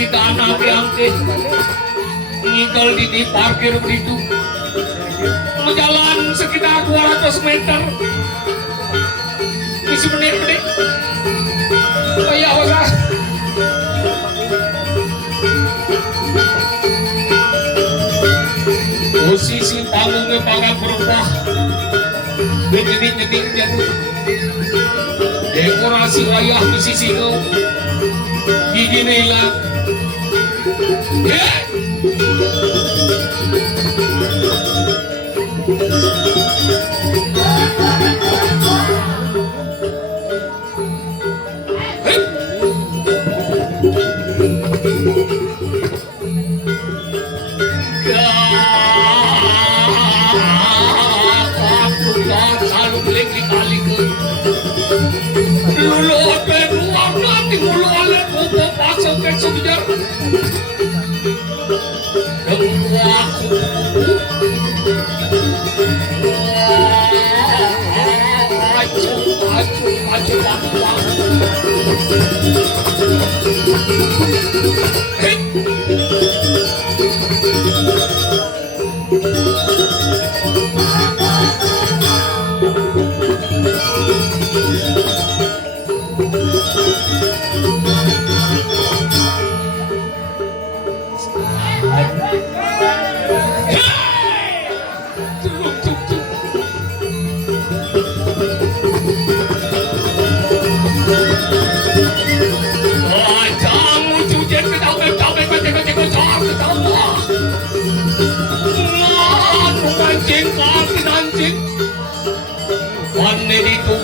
si tanah diangkit ngidol di parkir begitu menjalan sekitar 200 meter isi menit oh iya usah posisi panggungnya panggap berubah nyedik jatuh dekorasi wayah posisi itu gigi hilang.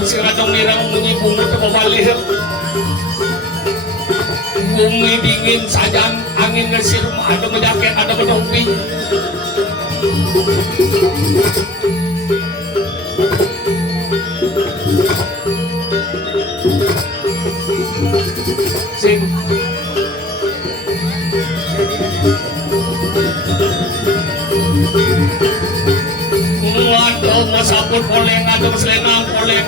Siradong nirang bunyi bungut ke balik bumi dingin saja angin ngesir ada menjaket ada menompi sing waduh masapun poleng atau selenang poleng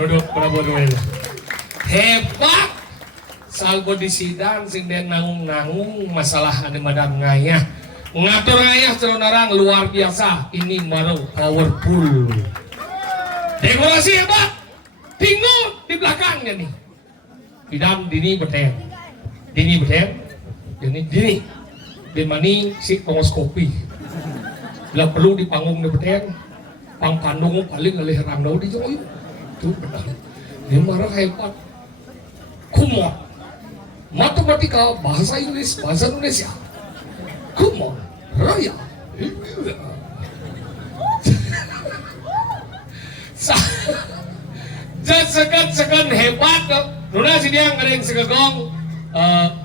duduk Prabowo dulu. Hebat salgo di sidang sing den nanggung masalah anu madam ngayah ngatur ngayah ceronarang luar biasa ini baru powerful dekorasi hebat tinggal di belakangnya nih bidam dini beten dini dimani si koloskopi bila perlu di panggung di beten pang kandung paling oleh randau di joyo tuh benar dia marah hebat kumon matematika bahasa Inggris bahasa Indonesia kumon raya segan hebat nuna si dia ngering segegong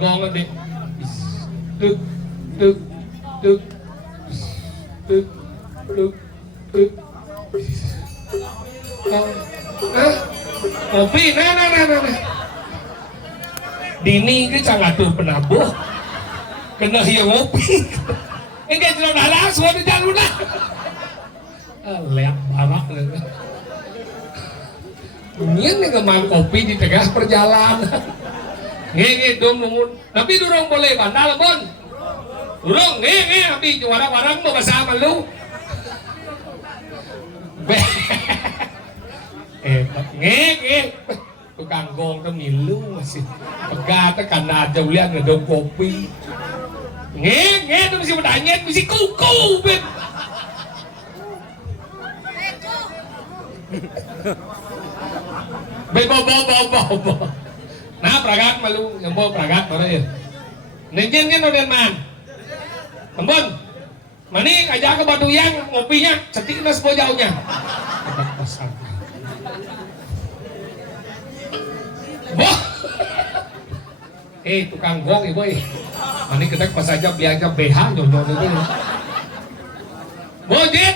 gong ade tuk tuk tuk tuk tuk tuk kopi nah dini ke cangatur penabuh kena hiang ngopi enggak jelas langsung di jalur dah leak barak Nyen nih kemang kopi di tengah perjalanan. Nge dong mungun. Tapi durung boleh bandal bon. Durung nge tapi warang-warang mau bersama lu. Nge tukang gong tuh milu masih pegat karena jauh lihat ngedong kopi. Nge tuh masih bertanya masih kuku bet. Bobo. Nah pragat malu nyembo pragat mana ya? Nenjen kan udah man. Tembon. Mani aja ke batu yang ngopinya cetik nas jauhnya. Boh. Tukang gong ibu Mani kita pas aja biasa BH nyonyon itu. Bojin.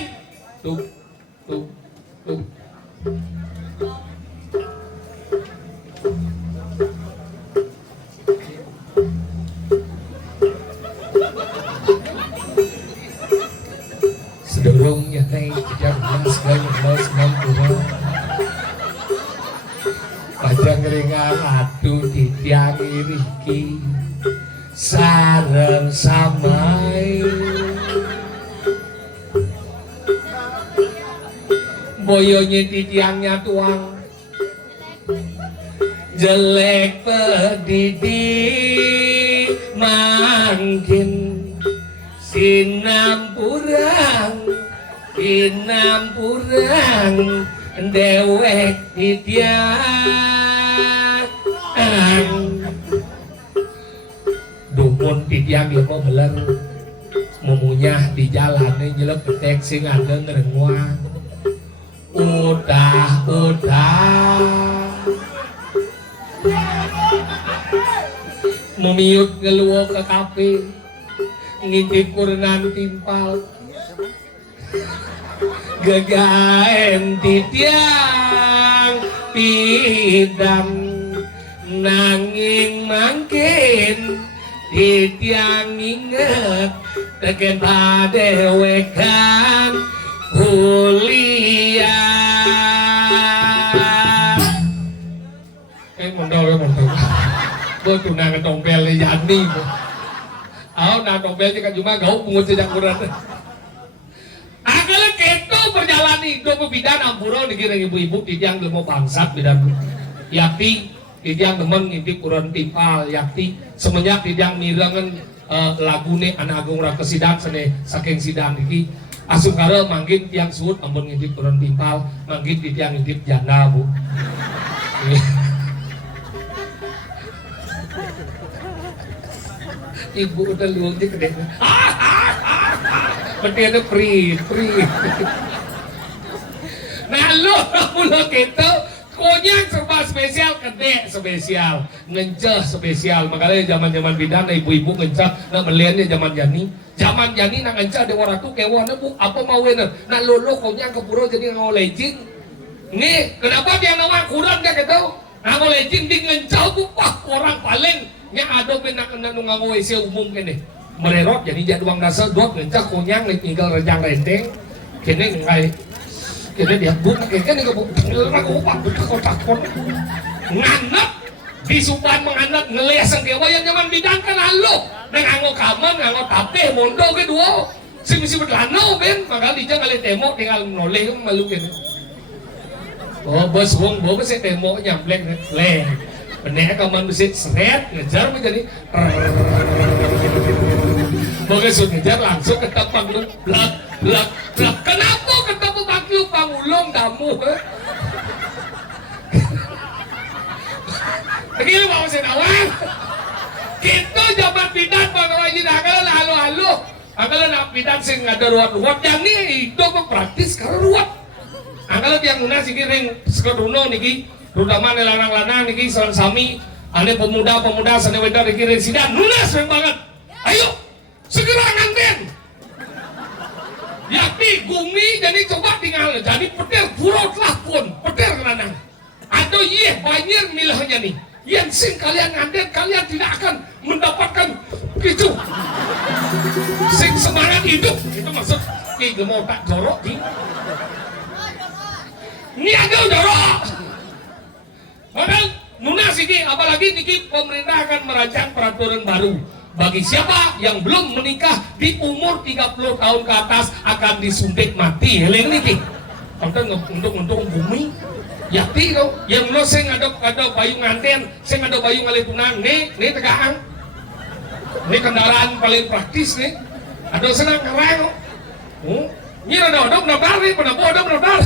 Tuh. Sedorongnya naik jam 11.60 Pajang ringan aduh di tiang iriki sareng samai boyonya di tiangnya tuang jelek pedidi mangkin sinamburang dewek titiang dumun titiang dia kok beler memunyah di jalan nyelep petek sing ada ngerengwang udah memiut ngeluo ke kafe ngintip kurenan timpal gegaen titiang pidam nanging mangkin titiang inget teken padewekan kuliah mondol gue tunang tompel yani nah tompel kan cuma gau pungut sejak kurang agak keto perjalanan hidup bidan ampuro dikira ibu-ibu titiang mau bangsat bidan yakti titiang temen ngintip kurang timpal yakti semenjak titiang mirangan lagune anak agung raka sidang sene saking sidang iki asukara manggin tiang suut ampun ngintip kurang timpal manggin titiang ngintip janda bu ibu udah luang di kedai Petiana pri. Nah lo gitu, konyang serba spesial, kedek spesial, ngenceh spesial. Makanya zaman bidan ibu-ibu ngenceh, nah melihatnya zaman jani nak ngenceh dewa ratu kewana bu, apa mau ener? Nah lo konyang ke pura jadi ngau lejing. Nih, kenapa dia nawar kurang dia gitu? Ngau lejing di ngenceh bu, wah orang paling nya ada benak ngau isi umum kene. Mererot jadi jadwang dasar dot ngencak konyang tinggal rejang renteng kene ngai kene dia but kene ke opak kotak nganap di suban menganap ngeliasang dewa yang zaman bidang kan halo neng anggo kamar nganggo tape mondo ke dua si misi berlano ben makal dijang kali temo tinggal noleh malu kene bos saya temo nyamplek le benek kamar mesin seret ngejar menjadi begitu ngejar langsung ketepang lu blak. Kenapa ketemu bakyu pangulong kamu? Begini mau saya nawar. Kita jabat bidan pangawajin halo. Agak nak bidan sing ada ruat yang ni itu praktis kalau ruat. Agak yang guna sih kiring sekeduno niki, terutama lanang-lanang niki sareng sami, ane pemuda sana wedar niki residen lunas banget. Ayo segera nganten yakti gumi jadi coba tinggal jadi petir purut lah pun petir kenanang atau iya banyak milahnya nih yang sing kalian nganten kalian tidak akan mendapatkan itu sing semangat hidup itu maksud mau tak jorok nih ini ada jorok Padahal lunas ini, apalagi niki pemerintah akan merancang peraturan baru. Bagi siapa yang belum menikah di umur 30 tahun ke atas akan disuntik mati. Heleng niki. Untuk bumi. Yakti dong. Yang lo saya ada bayu nganten, saya ada bayu ngalitunang. Nih tegaan. Ini kendaraan paling praktis nih. Ada senang ngerang. Ini ada benar-benar nih, benar-benar.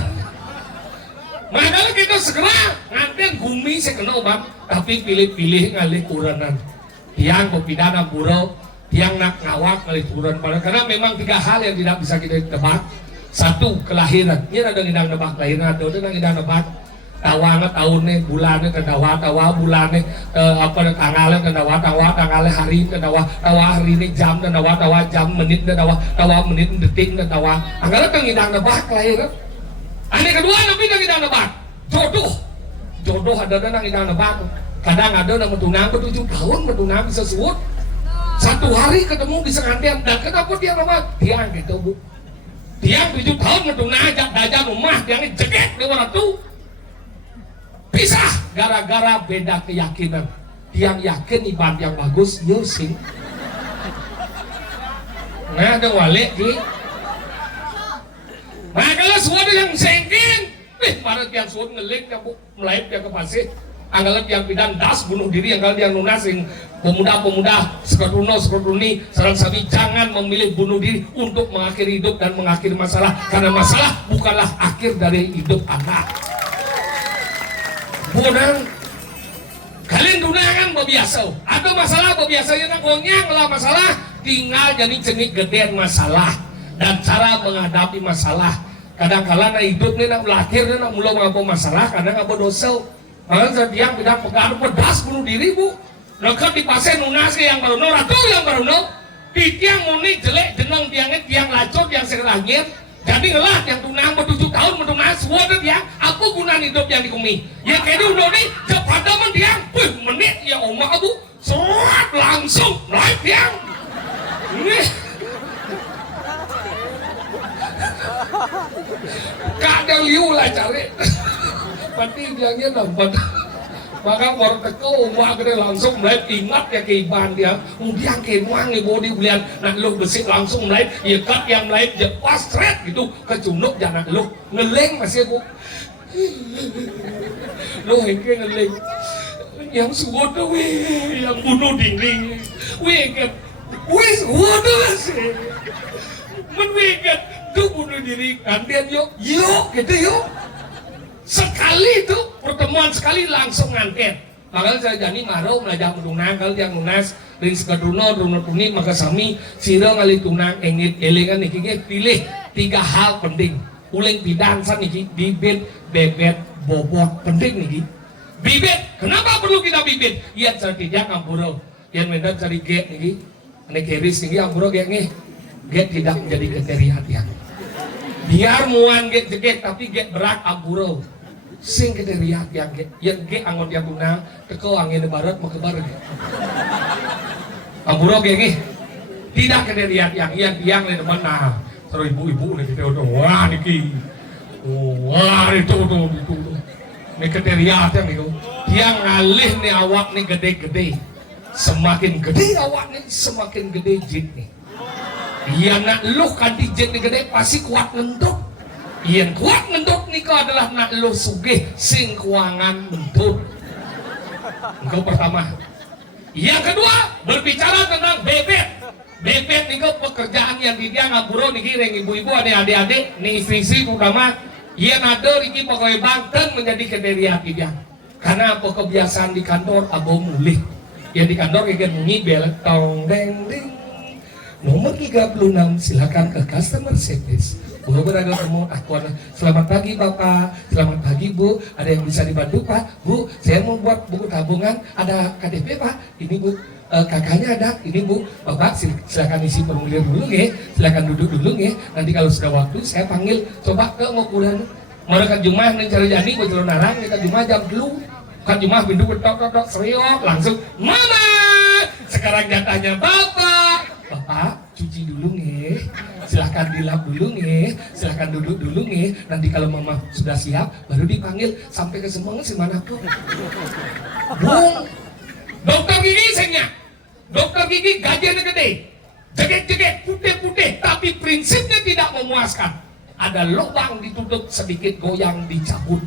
Makanya kita segera nganten bumi saya kena obat, tapi pilih-pilih ngalih kuranan. Tiang pepidana burau, tiang nak ngawak ngalih kuran. Karena memang 3 hal yang tidak bisa kita tebak. 1, kelahiran. Ini ada ngidang nebak kelahiran, ada ngidang nebak tawa tahunnya, bulannya, tawa bulannya, tanggalnya, tanggalnya hari, tawa hari ini jam, tawa jam menit, tawa menit detik, tawa. Anggaran kan ngidang nebak kelahiran. Ini kedua tapi ngidang nebak jodoh ada ngidang nebak. Kadang ada yang tunang ke 7 tahun tunang bisa suut 1 hari ketemu bisa ngantian. Dan kenapa dia nama tiang gitu bu, tiang 7 tahun tunang aja rumah tiangnya jeket di warna tuh pisah gara-gara beda keyakinan. Tiang yakin ibadah yang bagus yo sing nah ada walik ki. Nah kalau suatu yang sengkin pada tiang suut ngelik ya bu melaip dia ke pasir. Anggalan yang pidan das bunuh diri, anggalan yang lunasin pemuda-pemuda sekrutuni sarang sabi jangan memilih bunuh diri untuk mengakhiri hidup dan mengakhiri masalah, karena masalah bukanlah akhir dari hidup Anda. Bukan kalian dunia kan berbiasa ada masalah berbiasanya nangongnya kalau masalah tinggal jadi cengik gedean masalah dan cara menghadapi masalah. Kadang-kadang hidup ini nak lahir nak mulai ngapa masalah kadang ngapa dosa. Makanya yang tidak pegang pedas bunuh diri bu. Dekat di pasien lunas yang baru no, ratu yang baru no. Di tiang muni jelek jeneng tiangnya tiang lacot yang serangir. Jadi ngelah yang tunang 7 tahun mentunang semua dia. Aku guna hidup yang dikumi. Ya kayak dulu nih cepat aman tiang. Menit ya omah bu. Surat langsung naik tiang. Ini. Kadang liu lah cari. Pati bilangnya dapat maka baru teko umah gede langsung mulai ingat ya keiban dia kemudian kemuang ibu di bulan nak lu bersih langsung mulai ikat yang lain pas straight gitu ke junuk jangan lu ngeleng masih bu lu hengke ngeleng yang subuh tuh yang bunuh diri wih waduh sih menwikat tuh bunuh diri kandian yuk gitu yuk. Sekali itu pertemuan sekali langsung ngangket. Makanya saya jadi marau belajar menunang kalau yang lunas ring sekadruno tuni maka sami sira ngali tunang engit elingan niki pilih 3 hal penting. Uling bidang san niki bibit bebet bobot penting niki. Bibit kenapa perlu kita bibit? Iya cerita kampuro yang mendak cari get niki. Ane keris niki kampuro get nih. Get tidak menjadi kriteria tiang. Biar muan get jeket tapi get berat kampuro. Sing kita lihat yang ge angon yang guna teko angin barat mau ke barat amburo ge tidak kita lihat yang di depan nah terus ibu-ibu nih kita udah wah niki wah itu nih kita lihat yang itu dia ngalih nih awak nih gede-gede semakin gede awak nih semakin gede jin nih iya nak lu kan di jin nih gede pasti kuat ngendok. Yang kuat ngendok niko adalah nak lo sugih sing kuangan mentut. Engkau pertama. Yang kedua berbicara tentang bebet. Bebet niko pekerjaan yang dia ngaburo niki reng ibu-ibu adik-adik nih istri terutama. Yang ada niki pegawai bank dan menjadi kriteria dia. Karena apa kebiasaan di kantor abo mulih. Ya di kantor kayak bunyi bel tong deng ding. Nomor 36 silakan ke customer service. Bu berada temu selamat pagi Bapak, selamat pagi Bu, ada yang bisa dibantu Pak? Bu, saya mau buat buku tabungan, ada KTP Pak, ini Bu, kakaknya ada, ini Bu, Bapak silakan isi formulir dulu ya, silakan duduk dulu ya, nanti kalau sudah waktu saya panggil, coba ke ngukuran, mereka Jumah nih cari jani, gue celur narang, kita Jumah jam dulu, kan Jumah pintu ketok seriok, langsung, Mama, sekarang jatahnya Bapak, cuci dulu nih, Silahkan dilap dulu nih, silahkan duduk dulu nih. Nanti kalau mama sudah siap, baru dipanggil sampai ke Semong si manapun. Bung, dokter gigi sehnya, dokter gigi gajiannya gede, jeget-jeget, putih-putih, tapi prinsipnya tidak memuaskan. Ada lubang ditutup sedikit goyang dicabut.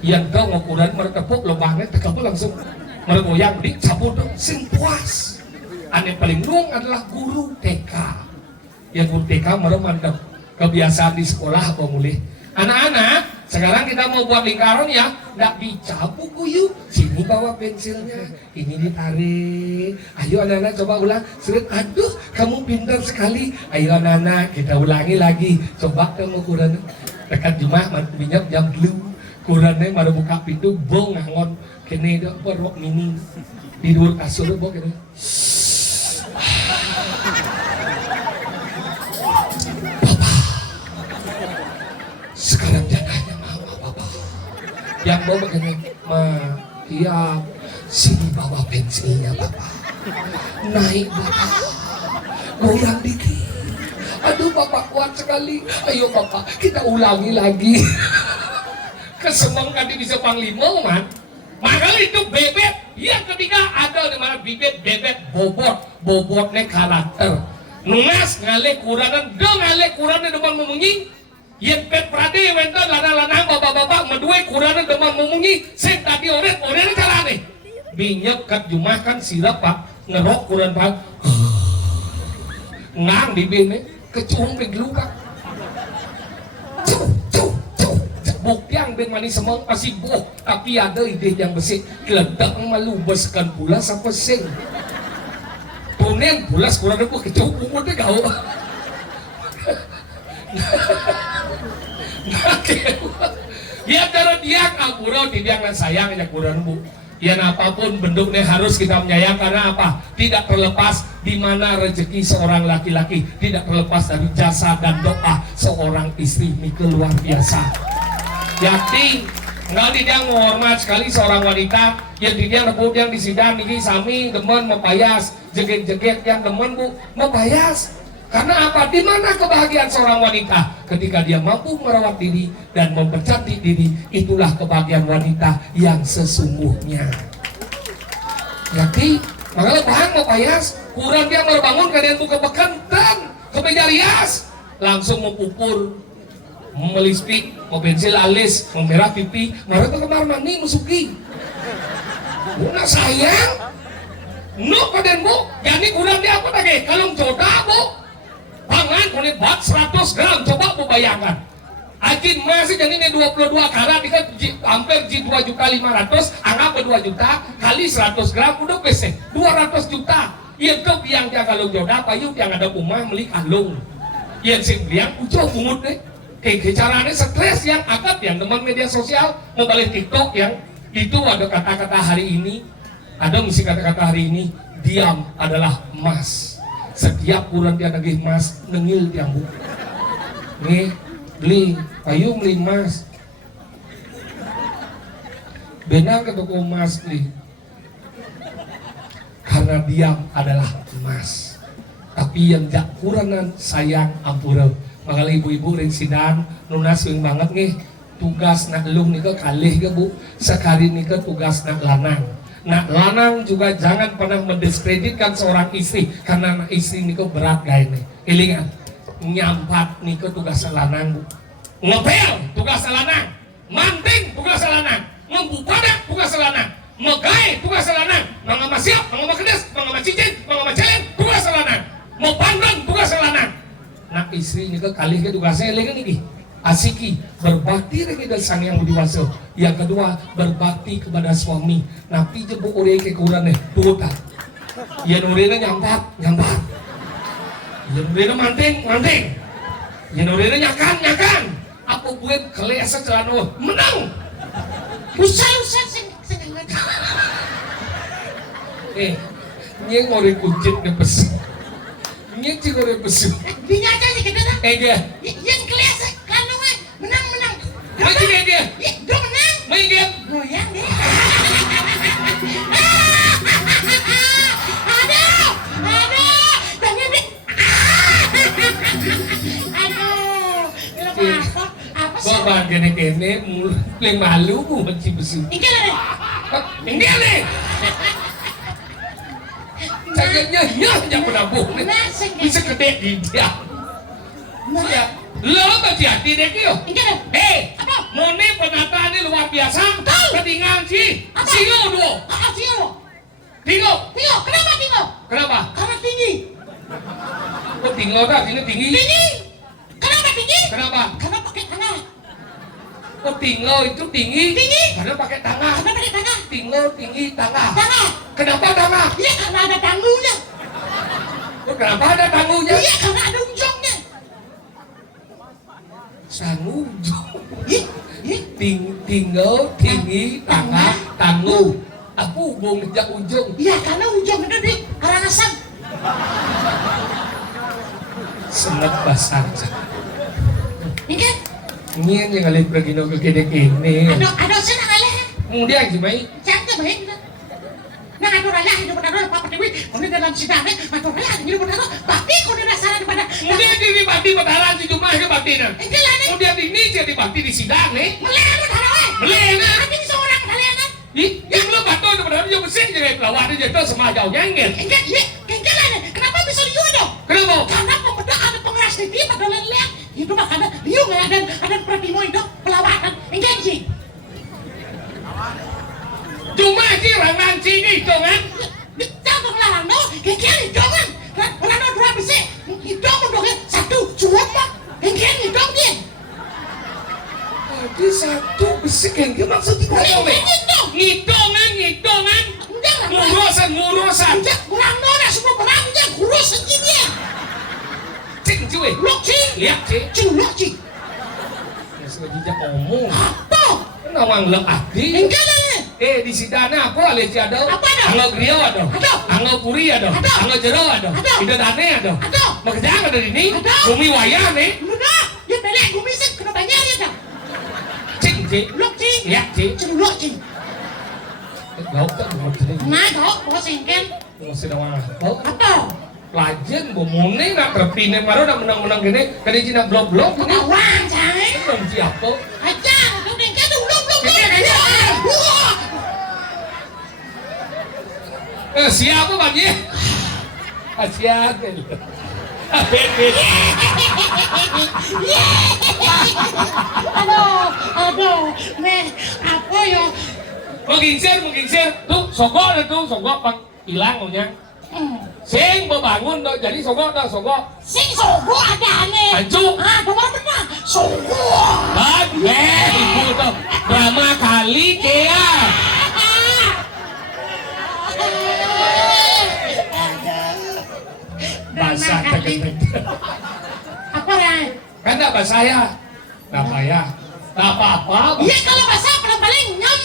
Yang tahu ngukuran mertepuk lubangnya tekapul langsung mergoyang dicabut dong, sing puas. Aneh paling luang adalah guru TK. Yang guru TK meremantap kebiasaan di sekolah apa mulai. Anak-anak, sekarang kita mau buat lingkaran ya, nggak dicabut yuk. Sini bawa pensilnya, ini ditarik. Ayo anak-anak coba ulang. Seret, aduh kamu pintar sekali. Ayo anak-anak kita ulangi lagi. Coba kamu ukuran dekat Jumat minyak jam dulu. Ukurannya baru buka pintu, bong ngangon. Kene itu rok mini di luar kasur bong kene. Sekarang jangannya mama papa yang bawa begini ma iya sini bawa pensilnya papa naik papa goyang dikit aduh papa kuat sekali ayo papa kita ulangi lagi kesemang kali bisa panglima man makanya itu bebek yang ketiga ada di mana bibit bebek bobotnya karakter nunas ngale kurangan ngale kurangan depan memunyi yang pet prade wenta lana-lana bapak-bapak medue kurana deman memungi sing tadi oret carane binyak kat jumah kan sirap pak ngerok kuran pak ngang di bene kecung beglu pak bukyang ben manis semang pasti boh tapi ada ide yang besi geledak malu beskan pula sampai sing tunen pula kurang aku kecung umurnya kau ya cara dia ngapura tidak sayang ya kurang bu ya apapun bentuknya harus kita menyayang karena apa tidak terlepas di mana rezeki seorang laki-laki tidak terlepas dari jasa dan doa seorang istri mikir luar biasa jadi nggak tidak menghormat sekali seorang wanita yang dia rebut yang disidang ini sami demen mempayas jeget-jeget yang demen bu mempayas. Karena apa? Di mana kebahagiaan seorang wanita? Ketika dia mampu merawat diri dan mempercantik diri, itulah kebahagiaan wanita yang sesungguhnya. Jadi, makanya bahan mau payas, kurang dia berbangun kalian buka bekantan, kemeja rias, langsung mempupur, melispik, mau pensil alis, memerah pipi, marah ke kamar mandi musuki. Una sayang, no kalian bu, jadi kurang dia apa lagi? Kalau jodoh bu. Pangan punya bat 100 gram, coba bu bayangkan. Akin masih jadi ini 22 karat, ini hampir 2.500.000, anggap 2 juta, kali 100 gram, udah pesen 200 juta. Itu yang dia kalau jodoh, payu yang ada rumah beli kalung. Yang sing biang, ucap bungut deh. Kayak caranya stres yang akad, yang teman media sosial, mau balik TikTok yang itu ada kata-kata hari ini, ada misi kata-kata hari ini, diam adalah emas. Setiap bulan dia nagih emas nengil tiang bu nih beli ayo beli emas benar ke toko emas beli karena diam adalah emas tapi yang jak kuranan sayang ampura makanya ibu-ibu ring sidan nunas wing banget nih tugas nak lung nih ke kalih ke bu sekali nih ke tugas nak lanang. Nah, lanang juga jangan pernah mendiskreditkan seorang istri karena istri ini kok berat gak ini. Ilingan, nyampat nih ke tugas lanang bu. Ngepel tugas lanang, manting tugas lanang, membupadak tugas lanang, megai tugas lanang, mangama siap, mangama kedes, mangama cincin, mangama celeng tugas lanang, mau pandang tugas lanang. Nah, istri ini ke kali ke tugasnya ilingan ini. Asiki berbakti kepada sang yang dewasa. Yang kedua berbakti kepada suami. Napi jebuk ore kekurangan turutan. Ya nurena nyampat. Ya nurena manting. Ya nurena nyakan. Apa buat kelihatan celana menang. Usah sing Ini ngore kucit nepes. Ini cik ngore pesu. Dinya aja nih kita. Yang kelihatan menang. Macam ni dia. Dia menang. Main dia. Goyang dia. Aduh. Tanya dia. Apa sih? Kok bang kene mulai malu benci besu. Iki lah. Ini nih. Cakapnya yang penabung nih. Bisa gede di dia. Ya, lo hati-hati deh kyo. Iki lah. Apa? Moni penataan ini luar biasa. Ketinggalan sih. Singo dulu. Singo. Tingo. Kenapa Tingo? Kenapa? Karena tinggi. Kok tinggal dah? Ini tinggi. Tinggi. Kenapa tinggi? Kenapa? Karena pakai tanah. Oh tinggal itu tinggi. Tinggi. Karena pakai tangan. Karena pakai tanah. Tinggal tinggi tangan. Tanah. Kenapa tangan? Iya karena ada tanggungnya. Oh, kenapa ada tanggungnya? Iya karena ada ujungnya. Sanggung. Iya. Tinggal tinggi tangan tangguh. Aku hubung sejak ujung. Iya karena ujung itu di Karangasem. Senep basah. Ini Ini yang kali pergi no ke kene. ada sana ngaleh. Kemudian gimana? Cantik baik. Nah atur aja hidup benar Papa Dewi. Kau dalam sidangnya atur aja hidup benar. Tapi kau dasar daripada. Kemudian di bati petaran si cuma ke bati na. Itulah nih. Kemudian ini jadi bati di sidang nih. Meleh benar. Meleh. Tapi seorang kalian kan. Yang lo batu itu benar dia mesin jadi lawan dia itu sama jauh nyengir. Enggak, iya, enggak lah. Kenapa bisa liu dong? Kenapa? Karena pembedak ada pengeras TV pada lelek. Itu makanya liu nggak ada Pratimo itu pelawatan. Enggak sih. Cuma sih orang nanci gitu kan? Jangan larang no, enggak jangan. Orang no dua bisa hidung untuk satu cuap mak. Enggak hidung dia. Ada satu besi yang maksudnya apa? Ngitungan. Ngurusan. Enggak, kurang nona semua perangnya kurus segini. Cing cuy. Lok cing. Lihat cing. Culok cing. Ya sudah jejak ngomong. Apa? Nawang lek adi. Enggak lah. Di sidana aku alih ada. Apa ada? Angau griyo ada. Ada. Angau puri ada. Ada. Angau jero ada. Ada. Tidak ada ada. Ada. Makanya ada di sini. Ada. Bumi wayah nih. Udah, dia pelek gumisik kena banyak ya dah. Cing cing. Lok cing. Lihat cing. Culok cing. Gak tak mau jadi. Nah, kau bawa singken. Masih nawang. Oh. Apa? Pelajen bomone nak terpindah baru nak menang-menang gini. Kali Cina blok-blok ini. Kawan, cang. Belum siapa. Aja, kau dengke tu blok. Siapa bagi? Siapa? Aduh, nih, apa yo? Menggingsir. Tuh, sogok pang hilang punya. Sing bangun dong, jadi sogok. Sing sogo ada aneh. Anjuk. Benar. Sogo. Ibu tuh drama kali kea. Bahasa tegak. Apa rai? Kan tak bahasa ya. Nggak payah. Nggak apa-apa. Iya kalau bahasa paling nyam.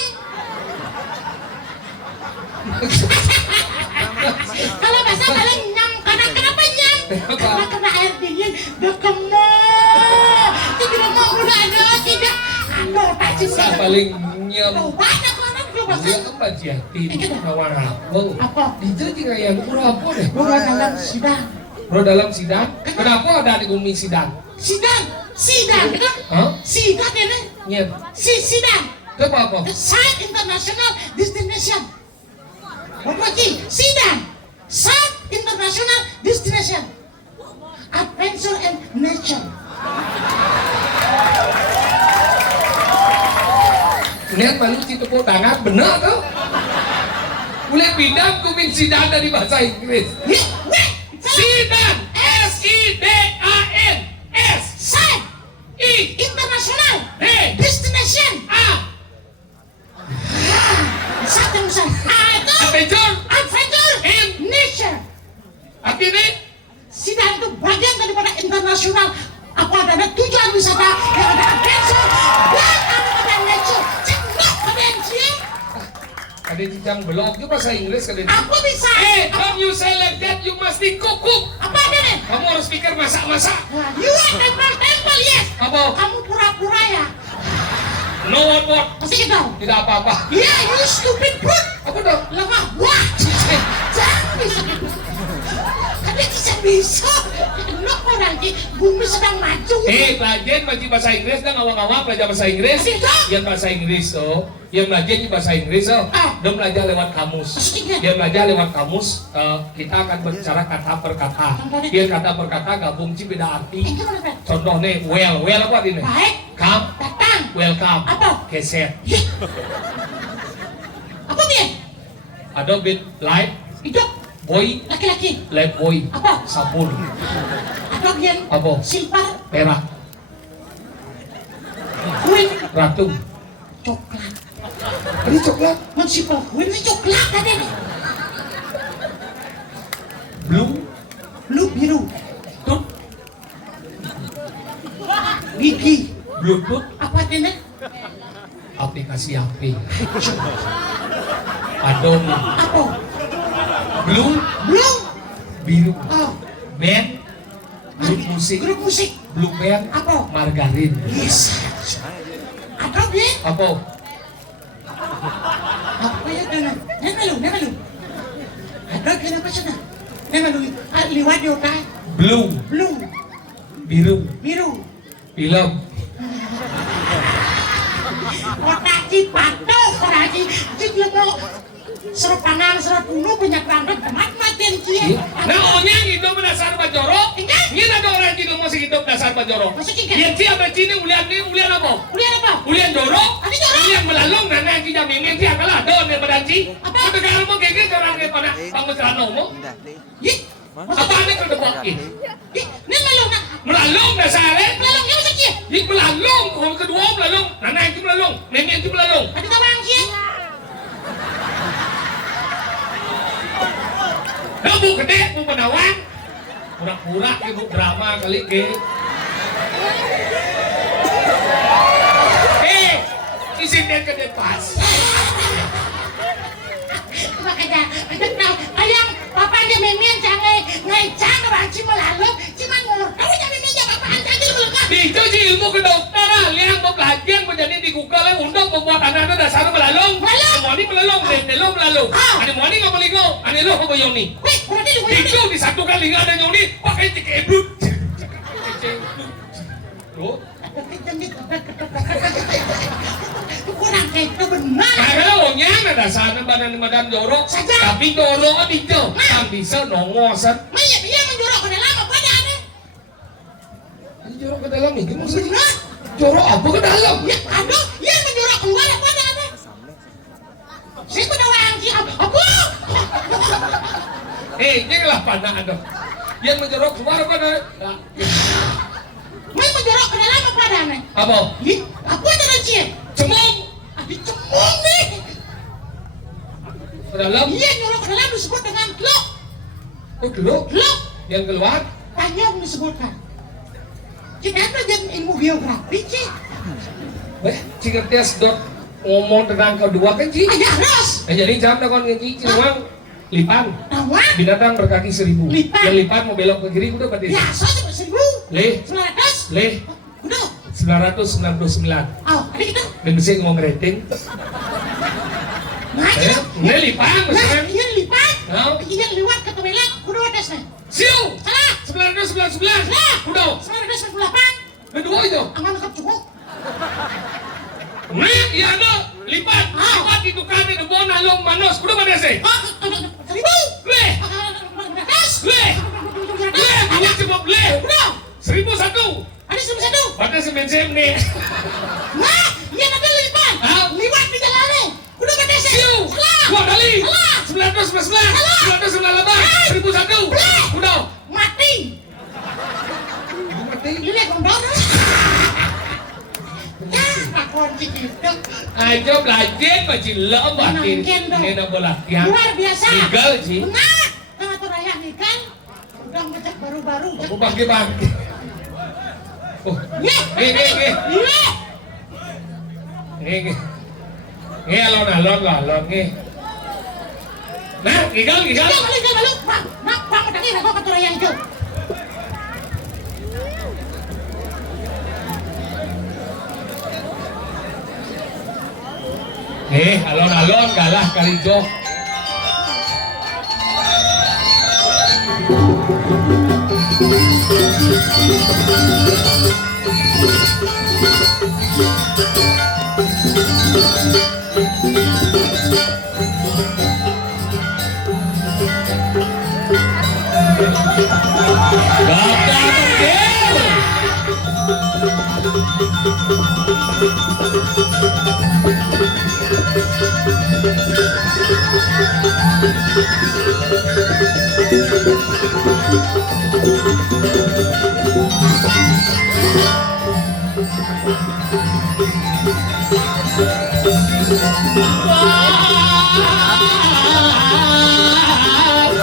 Kalau bahasa paling nyam. Kenapa nyam? Karena kena air dingin. Udah kemau. Tidak mau udah ada tidak. Aduh tak Bahasa paling nyem. banyak orang juga bahasa. Dia apa jati? Kawan apa? Apa? Itu juga yang kurang apa deh? Bro dalam sidang. Bro dalam sidang? Kenapa ada di bumi sidang? Sidang kan? Hah? Sidang ini. Nyet. Sidang. Kenapa apa? Site International Destination. Apa sih? Sidang. Site International Destination. Adventure and Nature. Lihat malu si tepuk tangan, benar tuh? Boleh pindah kumin sidang dari bahasa Inggris. Sidang, S-I-D-A-N, S, Site I, International D, Destination. A, Site yang besar. Itu Adventure, Adventure and Nature. akhirnya Sidang itu bagian daripada internasional. Apa ada tujuan wisata yang ada adventure dan ada nature. Cekok adventure. ada jijang belok juga bahasa Inggris kali ini. Aku bisa. Don't you say like that, you must be cook. Apa ada nih? Kamu harus pikir masak. You are temple, yes. Apa? Kamu pura-pura ya. No one more. Pasti kita. Tidak apa-apa. Yeah, you stupid brute. Apa dong? Lemah. Wah. Jangan bisa gitu. Tapi bisa bisa. Enak orang ki, bumi sedang maju. Belajar baca bahasa Inggris dah ngawang-ngawang belajar bahasa Inggris. Yang bahasa Inggris tuh, yang belajar di bahasa Inggris tuh, dia belajar lewat kamus. Dia belajar lewat kamus. Kita akan berbicara kata per kata. Dia kata per kata gabung ci beda arti. Contohnya, well apa ini? Baik. Come, Datang. welcome. Apa? Keset. Apa dia? Ada bit light, Hidup. boy, Laki-laki. light boy, Apa? sabun, Apa gian? apa? Silver. Perak, Kuin. ratu. Coklat. Ini coklat. Man silver. Kuin ini coklat tadi nih. Blue, Blue biru. tut, Gigi. bluetooth, Apa ini? aplikasi HP. Adon, Apa? blue, Blue. biru, Oh. band, grup musik, Grup musik. blue band, Apa? margarin. Yes. Apa dia? Apa? Apa ya dengan? Nemalu. Ada kenapa sana? Nemalu. Liwat yo ka. Blue, Blue. biru, Biru. film, Otak cipatok lagi. Jadi mau serap panang, serap bunuh banyak banget. Mat-matin cie. Naonnya hidup dasar bajoro. Ini ada orang hidup masih hidup dasar bajoro. Maksudnya Dia siapa cini ulian apa? kuliah apa? Ulian doro. Ani doro. Ulian melalung nana kita miming dia kalah don daripada ci. Apa? Apa kalau mau kayak gitu orang daripada pangusrano mo? Yih. Apa ini kalau debok ini? Ih, nemalu nak. Melalung dasar eh. Melalong ya maksud cie. Ini melalung. Orang kedua melalung. Nana itu melalung. Nenek itu melalung. Ada tawang cie. Nabu gede, bu penawang. Pura-pura ibu drama kali ke. Isinya ke depan. Makanya, ada tahu. Ayang, papa dia memian jangan ngecang orang cie melalong. Cuman ngulur. Tahu ya memian jangan apaan aja lu kan? Itu sih ilmu kedokteran yang mau belajar menjadi di Google yang untuk membuat anak-anak dasar melalung. Melalung. Mau ini melalung, lo melalung. Ada mau ini nggak melingo, ada lo apa yoni. Wih, berarti lu Itu disatukan linga dan yoni pakai tiket eblut. Loh, kurang kayak itu benar. karena wongnya ada dasar badan jorok. Saja. Tapi jorok itu kan bisa nongosan. Maya dia menjorok ke dalam apa ada aneh? Ini jorok ke dalam nih, gimana sih? Benar. Jorok apa ke dalam? Ya aduh, dia menjorok keluar apa ada aneh? Saya kuda wayang sih apa? Ini lah panah ada. Yang menjorok keluar apa ada? Maya menjorok ke dalam apa ada aneh? Apa? Ih, apa ada cie? Cemong Ada cemong nih. ke dalam. Iya nyolok ke dalam disebut dengan klok. Oh dulu Klok. yang keluar. Panjang disebutkan. Kita ada yang ilmu geografi sih. Cikertes dot ngomong tentang kedua kan Ci? Ada ros. Jadi jam dah kon Ci Ciluang lipan. Tawa. Binatang berkaki 1000. Lipan. Yang lipan mau belok ke kiri udah berarti. Biasa cuma 1000. Le, 900. le Udah. 999. Oh, ada kita. Dan bisa ngomong rating. Nah, kita. Ini lipan Nah, misalkan. iya lipat. Nah. Iya liwat ke toilet. Udah atasnya. Siu. Salah. 999. Nah. Udah. 998. Kedua itu. Aman lengkap cukup. Nah, iya ada lipat. Lipat itu kan itu bona long manos. Udah mana sih? Oh, 1000. Le, le, le, ini cukup le. Udah. 1001. Ada 1001. Pada semen-semen nih. Nah, iya nanti lipat. Hah? Liwat di jalannya. Udah gede sih. Siu. Salah. Dua kali. Salah. 999. 998. 1001. Udah. Mati. Mati. Ini lihat gondor. Ya, aku anjing itu. Aja belajar macam lem batin. Nangken dong. Ini nak latihan. Luar biasa. Legal sih. Benar. Tengah terayah nih kan. Udah ngecek baru-baru. Aku bangkit. Oh, Ya. Nih. Iya. Nih alon nih. Nah, gigal. Iya, balik. Bang, bang, tadi aku ke terayah itu. Nih, alon galah kali jok.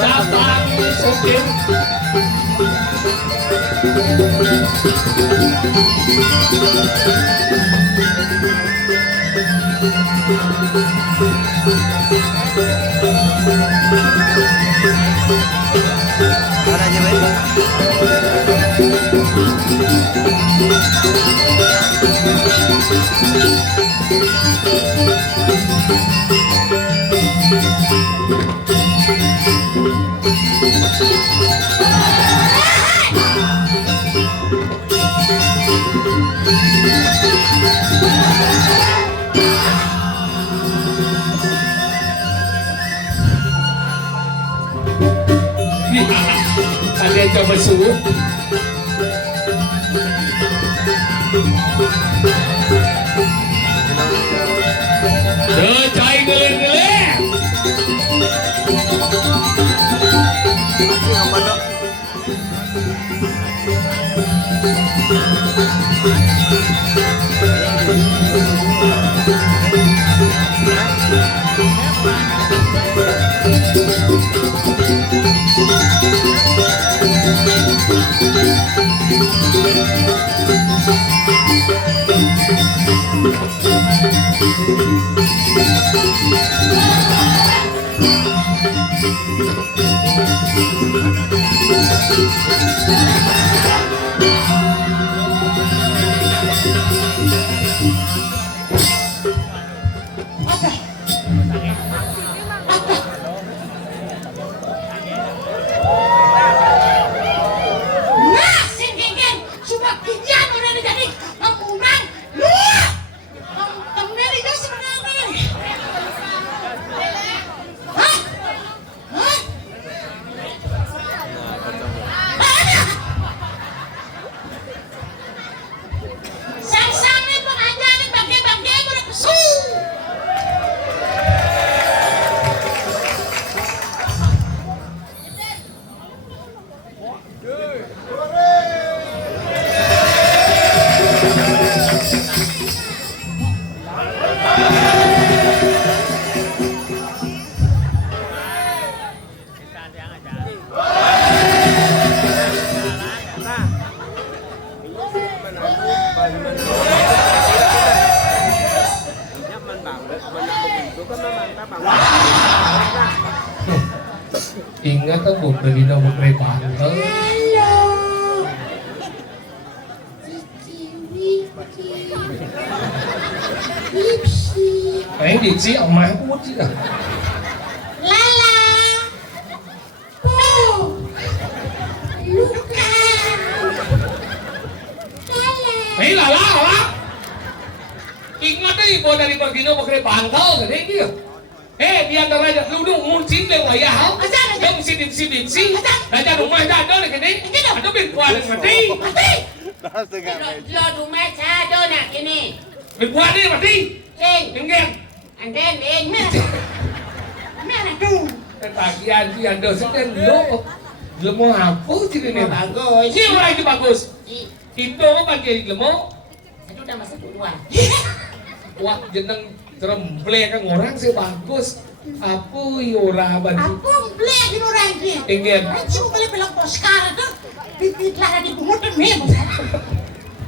Sabang supir. Ada aja, Bay. Ada yang coba suruh. Duh, coy gelir-gelir. Masih apa dok? Nah, sing genggen, sudah kian udah jadi ngomong lu. Temen itu sebenarnya. Hah? Hah? Ada. Sang-sangnya pengajaran bagi-bagi udah kesu. Ingat aku pergi dalam kereta antar. Halo. Cici Wiki. Lipsi. Ini diksi omah aku sih dah. Lala. Po. Luka. Lala. Ini lala. Ingat ibu dari Pergino mau kereta antar gede dia. Di antara aja lu muncin lewat ya hau. Yang sidip-sidip aja rumah dah ada gede. Ada berbuat mati. Mati. Lo rumah saya ada nak ini. Berbuat dia mati. Cing, Enggak. anden ini. Mana tu? Tagihan dia ada sedang lo mau apa sih ini? Bagus. Si orang itu bagus. Si, Itu apa jadi lemo? itu udah masuk duluan. Wah jeneng tremble kan orang sih bagus. Apa ora baju? Aku beli di orang dia. Enggak. Cuma beli bilang bos sekarang tu. Bibit lah di bumut dan mem.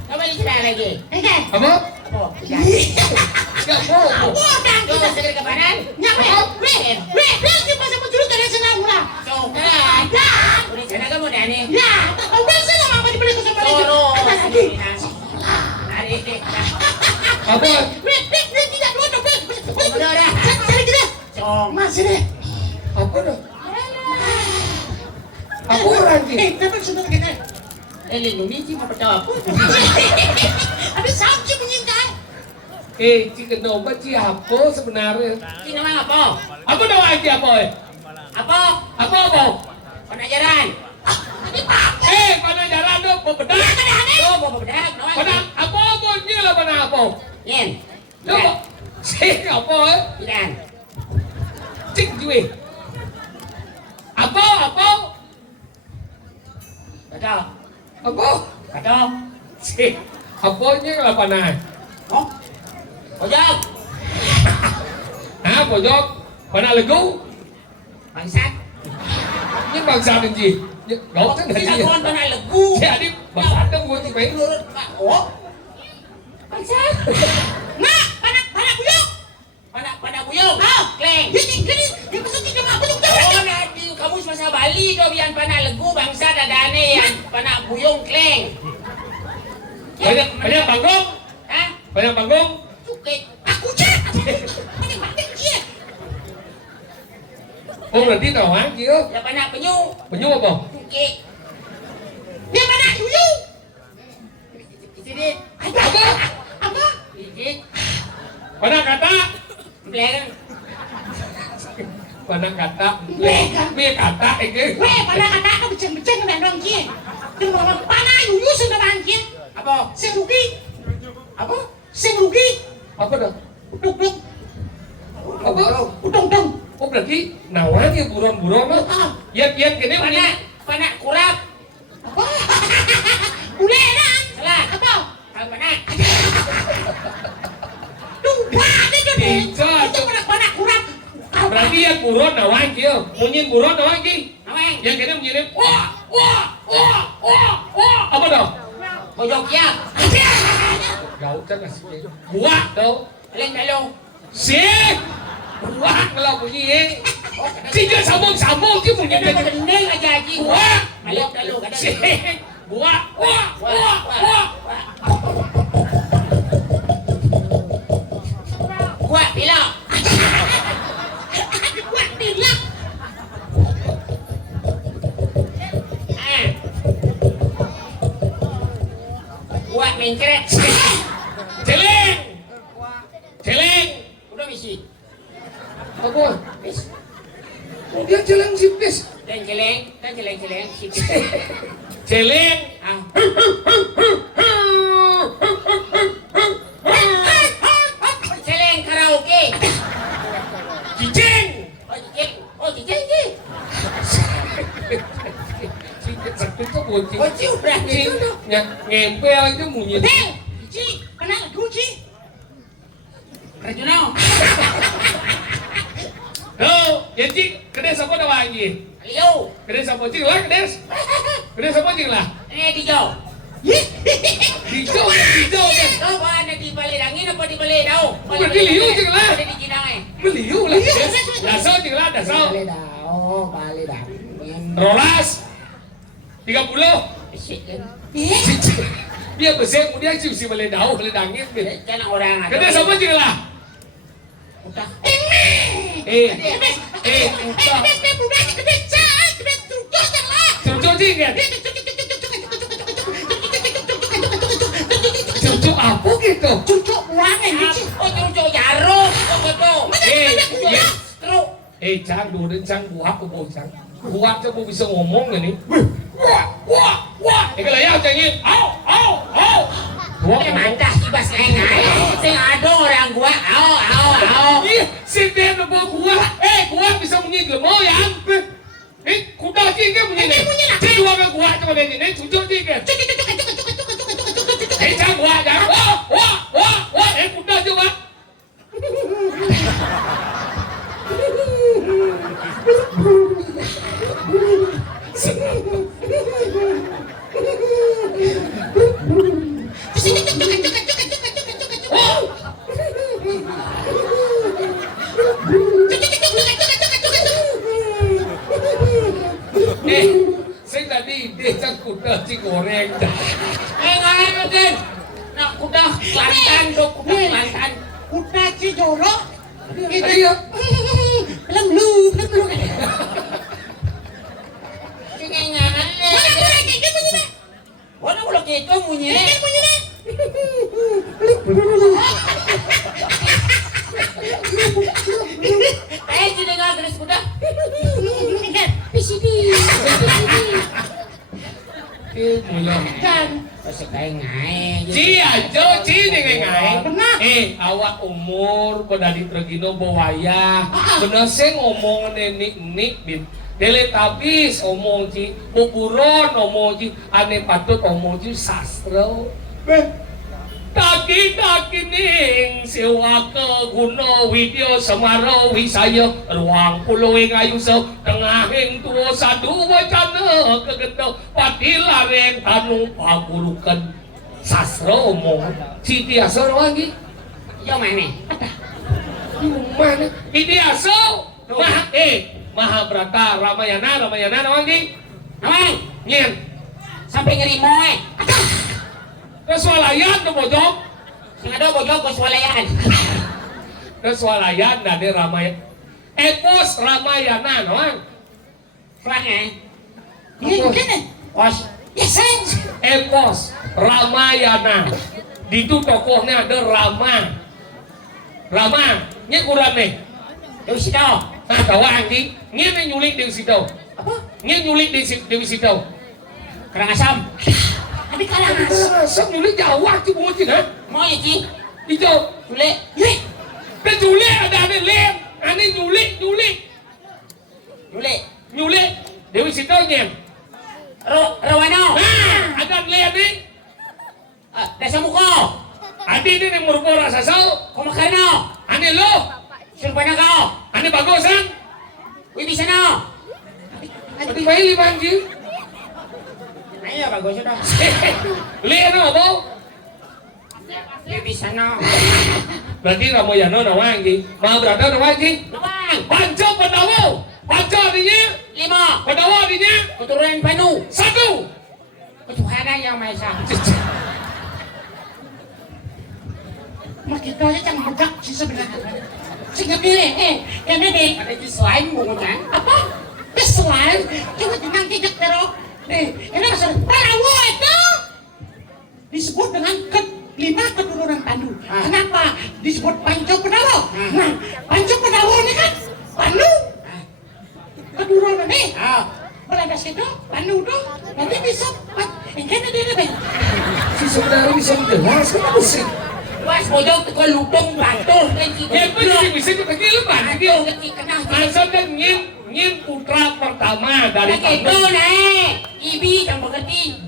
Coba cerita lagi. Enggak. Apa? Apa? Enggak mau. Aku dah Tuh, kita. segera ke kanan. Nyampe. Weh, dia pasal muncul dari sana mula. Tuh, Ada. udah sana kamu dah ni. Ya, tak tahu besar nama apa dibeli ke sama lagi. Tolong. Ada lagi. Hari ini. Apa? Weh, tidak dua dong. Udah dah. Cari kita. Cong. Masih deh. Apa dah? Apa orang ni? Tapi sudah kita. Ini sih mau percaya aku. Ada samci menyingkai. Jika nombor apa sebenarnya? Ini nama apa? Apa nama itu apa? Apa? Apa? Penajaran. Ini pak. Pada jalan tu bebedak. Oh, bawa bedak. Pada apa oh. Nyen. Coba. Sing apa eh? Bidan. Cik juwe. Apa? Betul. Apa? Betul. Sing. Apanya kenapa naik? Oh. Ojok. Hả, pojok? Mana legu? Bangsat. Nhưng bangsa din gì? Gỗ thế này Sila gì? kon na lagu. Jadi bangsa dong gue sih baik. Oh. Bangsat. Mak, panak buyong. Pada buyong. Oh, Kleng. Dia maksud tidak mau buyong tahu. Oh, na di kamus masa Bali do bian pana lagu bangsa dadane yan. Pana buyong kleng. Banyak panggung? Ha? Banyak panggung? Sukit. Aku cak. Panik dia. Oh berarti tahuan kia? Ya pana penyu. Penyu apa? Sukit. Dia panak buyong. Sidit. Apa? Sidit. Mana kata? Kleng. Mana kata? Mega. Me kata ini. Weh, panak kata aku beceng-beceng dengan orang kia. Dengan orang panak yuyus dengan orang kia. Apa? Sing rugi. Apa? Sing rugi. Apa dah? Uduk. Apa? Udung. Oh berarti nawan ya buron-buron mah. Yan gini Pana, pana kurap. Apa? Boleh dah. Salah. Apa? Pana. Ada tu. Bisa. Itu panak kurang. Berarti yang buron nawan kia. Munyin buron nawan kia. Aweng. Yang gini munyin. Wah. Apa dah? Pojok ya. Gấu chắc là buat đâu. Lên dalu. Sih. Buat kalau bunyi. Tiga sambung chứ bunyi Ini dia. bening aja ji. Buat. Alok dalu kada. Sih. Buat. Wah. Kuat bila. Kuat dia. Kuat mencret. Celeng. Udah misi. Apa? Oh, dia celeng sipis. Dan celeng. Sip. Celeng. Ah. Celeng karaoke. Cicing. Oh, cicing ji. Sakit tuh bocil. Bocil berani Cicing. itu. Ngempel itu bunyi. Bel, Ci, panak lagu Ci. Rajuno. Đâu, Yến Trinh, cái đây sao có đâu anh gì? Leo. Cái đây sao có chữ lá, cái đây sao có chữ là? Ini di jauh. Hijau kan? Kau ada di balik angin apa di balik daun? Berarti liu je lah. Ada di Cinang eh. Meliu lah. Là sao chữ lá, là sao? Balik daun, balik daun. Rolas 30. Asyik kan? Dia bersih kemudian si boleh daun, boleh dangin. Jangan orang ada. Cái đây sao có chữ là? Udah. Cucu gì kìa? Cucu apa gitu? Cucuk buang ini Ci. Oh, cucu jarum. Oh, betul. Truk. Cang dulu dan cang buat ke bau cang. Buat cho bau bisa ngomong ini. Wah. Ini kalau ya cangin. Au. Buat Ini ngomong. mantah kibas lain sing ada orang gua. Au. Ih, si dia nak bawa gua. Gua bisa bunyi gemau ya. Kuda sih kan bunyi ni. Si dua kan gua cuma begini. Ni cucu sih kan. Cang gua cang. Wah. Kuda juga. Saya tadi dia cang kuda si goreng. Ngayon din. Nak kuda Kelantan do kuda Kelantan. Kuda Ci jorok. Iya. Lemu. Kenyangan. Mana ulah gitu munyi. Jadi dengar geris kuda. PCD. Belum. Kan. Masih kayak ngai. Ajo ngai. Benar. Awak umur pedadi Tregino bawaya. Bener sing omong nenik bin. Teletabis omong ci, buburon omong ci, ane patut omong ci sastra. Taki ning sewa ke Gunung Widya Semara Wisaya ruang pulau ngayu so tengahing tuwa sadu wacana kegento patilareng tanu pagurukan sastra omong si tiasa lagi Yo mana? mana tiasa Mahabharata Ramayana lagi Namang, nyen sampai ngeri moe. keswalayan tuh bojok Sing ada bojok ke swalayan. keswalayan dari Ramayana epos Ramayana noang Kurang Ini gini. Pos. Ya sen. epos Ramayana di itu tokohnya ada Rama nya kurang nih Dewi Sido. nah tahu anjing nya nyulik di situ Apa? nya nyulik di situ Kurang asam. Tapi kalangan. asam nyulik Jawa tuh bocil ha Mau ya Ci? itu Sulit. Yuk. kan nyulik ada lem ane nyulik Sulit. Dewi situ nya Rawano. nah ada lem nih Desa Muko. adi ini yang merupakan rasa sau Komakarno. ane lo Surpana kau. ane bagusan Wih bisa no. adi bayi lima anjing Ayo bagus sudah. lihat apa Wih bisa no. berarti Ramayana nawa anjing Mahabharata nawa anjing Nawang. Panco Pandawa Panco artinya 5. Pandawa artinya Keturunan Panu. 1 Ketuhanan yang Maha Esa. Makita aja jangan bedak sih sebenarnya. Sehingga pilih, karena deh. Ada di slime bukan? Apa? Kesuan, coba tenang tidak terok. Ini masalah Prabowo itu disebut dengan kelima keturunan Pandu. Kenapa disebut Panco Pandawa? Nah, Panco Pandawa ini kan Pandu. Keturunan nih. Belanda situ, Pandu dong. Nanti bisa, ini dia nih. si saudara bisa menjelaskan apa sih Was bojok tuh lubang batur kan ya itu jadi bisa kita giliran Batur kecil kena. asalnya ngin putra pertama dari Itu Pandu naik. Ibi yang mengerti.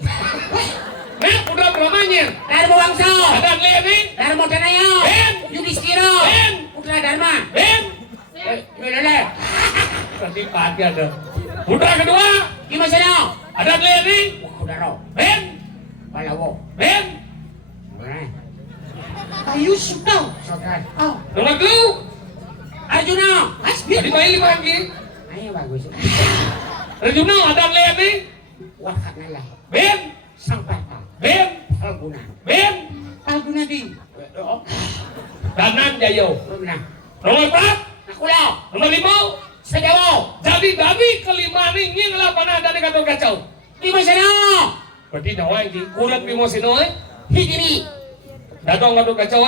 nah putra pertamanya Dharma Wangsa. ada lihat nih Dharma Danayo. Ben. Yudhistira. Ben. Putra Dharma. Ben Lele. berarti pagi ada putra kedua Gimana sana? ada lihat nih Wah udah roh. Ben Palawo. Ben Mana? Ayu Sukau. Saudara. Oh, nomor lu Arjuna. tadi bayi lima anjing Ayo bagus. Arjuna ada lihat nih Wah kanala. Ben Sang Pata. Ben Alguna. Ben Algunadi. Danan Jayo Benar. nomor 4 Nakulo. nomor 5 Sedawo. jadi dari kelima nih ngin lah panah dari kantor kacau Gimana sana? berarti nawa anjing kurang bimo sino Hidimi. datang kantor kacau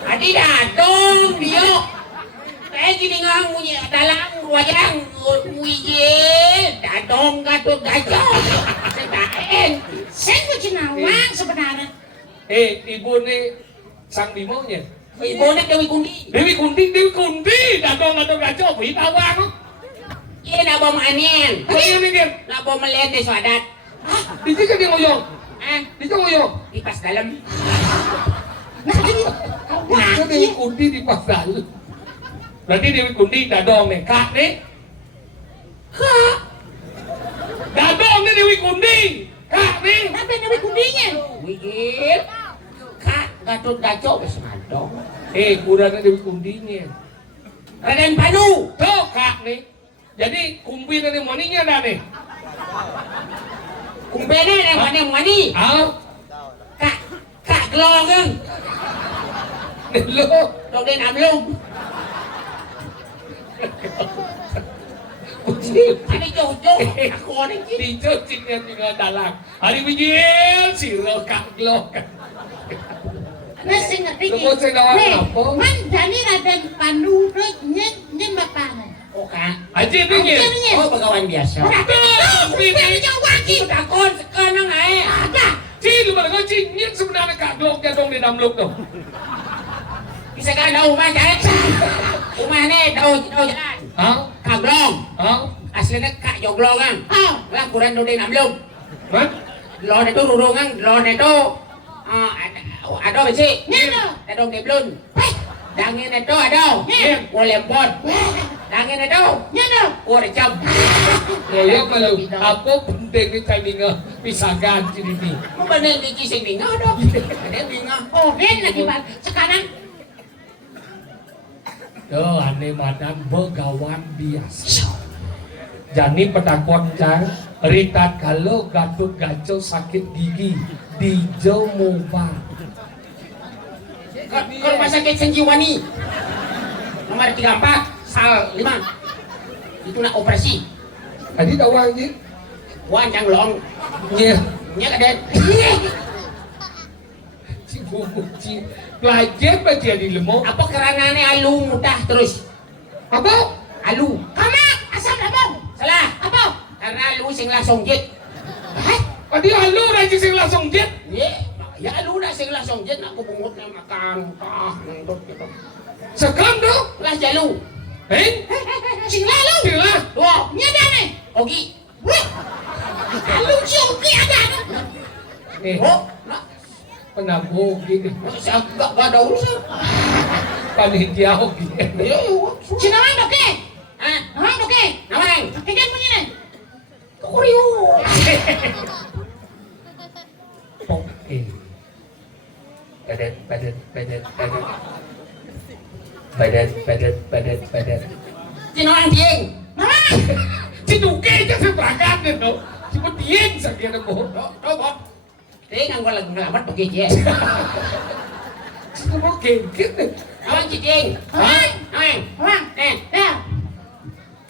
Adi datong dia. Kayak gini ngangunya dalam wajang muijil. Datong gatot gajah. Sedaen. Saya mau Cinawang sebenarnya. ibu nih sang bimonya Ibu nak Dewi Kundi. Dewi Kunti datang kantor kacau beri tawang Iya nak bawa manen. apa yang mikir Nak bawa melihat deh swadat. di sini dia ngoyong di sini ngoyong Di pas dalam. Nah, ini itu Dewi Kunti di pasal berarti Dewi Kunti dadong nih kak nih kak dadong nih Dewi Kunti kak nih apa yang Dewi Kundinya? Wigil. Kak gatot gajah wes madong. kurangnya Dewi Kuntinya Raden Panu. tuh kak nih jadi kumpi nih moninya dah nih Kumpene yang mana mani. Kak gelongan. lo Raden Amlung. Ini jojo. Aku orang ini. Dito cingnya juga dalang hari bijil siro kak lo Nah, saya ngerti. Tunggu, saya nawar apa? Man, jadi Raden Pandu itu bapaknya. Oh kak. aja nih Akhirnya. Oh pegawai biasa. Tapi jauh lagi. Takon sekarang ay. Ada. Ci lu mana ci nyet sebenarnya kaglok jadong di namluk tuh. Bisa kan daw man jalan. Umah ni daw jalan. Hah? Kaglong. Hah? Aslinya kak joglong kan. Lah kurang daw din amlong. Hah? Lo itu rurungan, lo itu ada besi. Nyano. Ada keblun. Dangin itu ada. Lempot. Dangin itu. Nyano. Recam. Ya kalau apa penting kita pisagan sini nih. Mau bener di kisah binga dong. Ada binga. Oh, Den lagi Bang. Sekarang Tuh aneh madam begawan biasa. Jani pedakon cang Rita kalau gatuk gacau sakit gigi di Jomoba. Ke rumah sakit Sanjiwani. Nomor 34, sal 5. Itu nak operasi. Tadi tahu aja. Wan jang long. Iya. Nya kadet. Si bubuk si pelajar baca di lemok. Apa keranane alu mudah terus? Apa? Alu. Kama asam lambung. Salah. Apa? Karena alu sing langsung jet. Tadi halu aja sing langsung jet. Ya alu dah sing langsung jet nak kubungutnya makan tah ngendut gitu. Sekam dong. Lah jalu. Sing lalu. Sila. Tuh, Nyada nih. ogi. Wih. Lalu juga ada. Oh, nak Penabuh gini. saya gak ada urusan. Panitia oke. Iya, Sinawang doke. Hah? Nawang doke. Nawang. Kejadian begini. Kuriu. Oke. Badan. Sinawang tieng. Nawang. Si duke aja sebagan itu. Cuma dieng sakit aku. Robot. Tieng yang gua lagi ngelamat pakai je. Cuma kengkit deh. Nawang tieng. Nawang. Nawang. Nawang. Ya.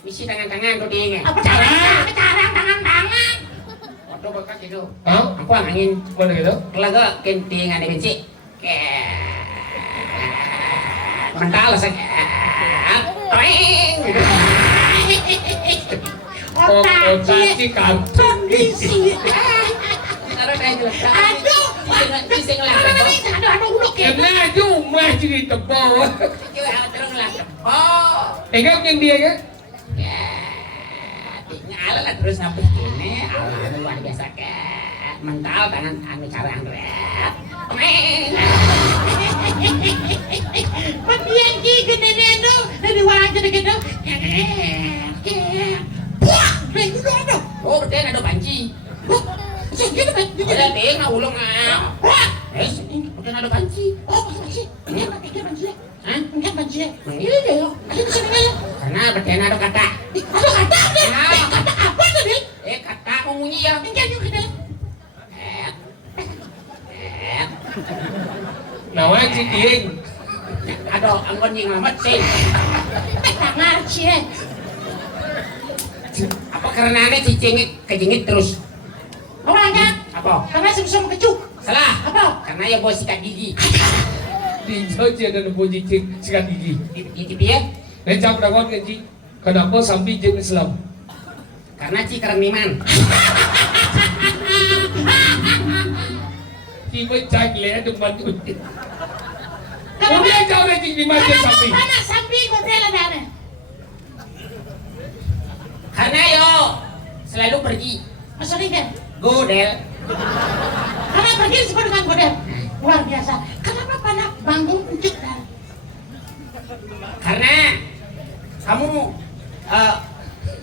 Misi tangan-tangan tuh tieng. Apa carang tangan. Coba kasih dulu. Hah? Aku angin. Mana gitu? Kelaga kenting ada benci. Mental sakit. Otak Otak kartun. kondisi. Taruh dah jelas. Aduh. Sing lah. Aduh, uluk ya. Kena cuma jadi tebal. Terus lah. Oh. Enggak yang dia kan? Ya. Nyala lah terus sampai sini. Allah luar biasa kan. Mental tangan anu cara angret. Padian ki gede do, dari wajah gitu. Wah, itu ada. Oh, betul ada panci. Wah, segitu kan? Ada ting ulung ah. Wah, Betul ada panci. oh, panci. Ini apa kayak panci? Hah? Ini panci. Manggil deh lo. Ada di sini ya. Karena betul ada kata. Ada kata deh. Kata apa tadi? Kata ngomongnya ya. Enggak juga deh. Nawa si dieng. Aduh, anggon yang lamat sih. Tak ngerti ya. Apa karena aneh cicingit kejingit terus? Orangnya Apa? karena sama kecuk. Salah. Apa? Karena ya bos sikat gigi. Di Jogja ada nemu cicing sikat gigi. Di TV ya. Recap dakwah keji. Kenapa sampai jen Islam? Karena ci kereniman. Tiba cak le depan tu. Kemudian kau lagi di mana sampai? Mana sampai hotel ada nih? Karena yo selalu pergi. Maksudnya kan? Godel. Karena pergi disebut dengan godel. Luar biasa. Kenapa pada bangun ujuk dan Karena kamu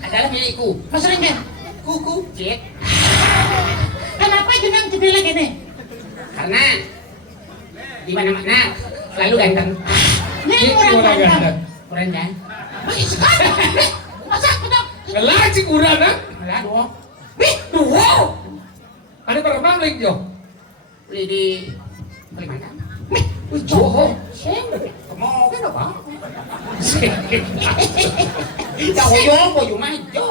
adalah milikku. maksudnya kan? Kuku cek. Kenapa jenang jendela gini? Karena di mana-mana selalu ganteng. Ini Ini orang orang ganteng. ganteng. Kurang kan? Baik sekali. Masa kenapa? Kelah si kurang ah. Malah dua. Wih, Wow. Ada berapa lagi jo? Beli di Kalimantan. wih, Johor. Mau kan apa? Kau yo, kau cuma jo.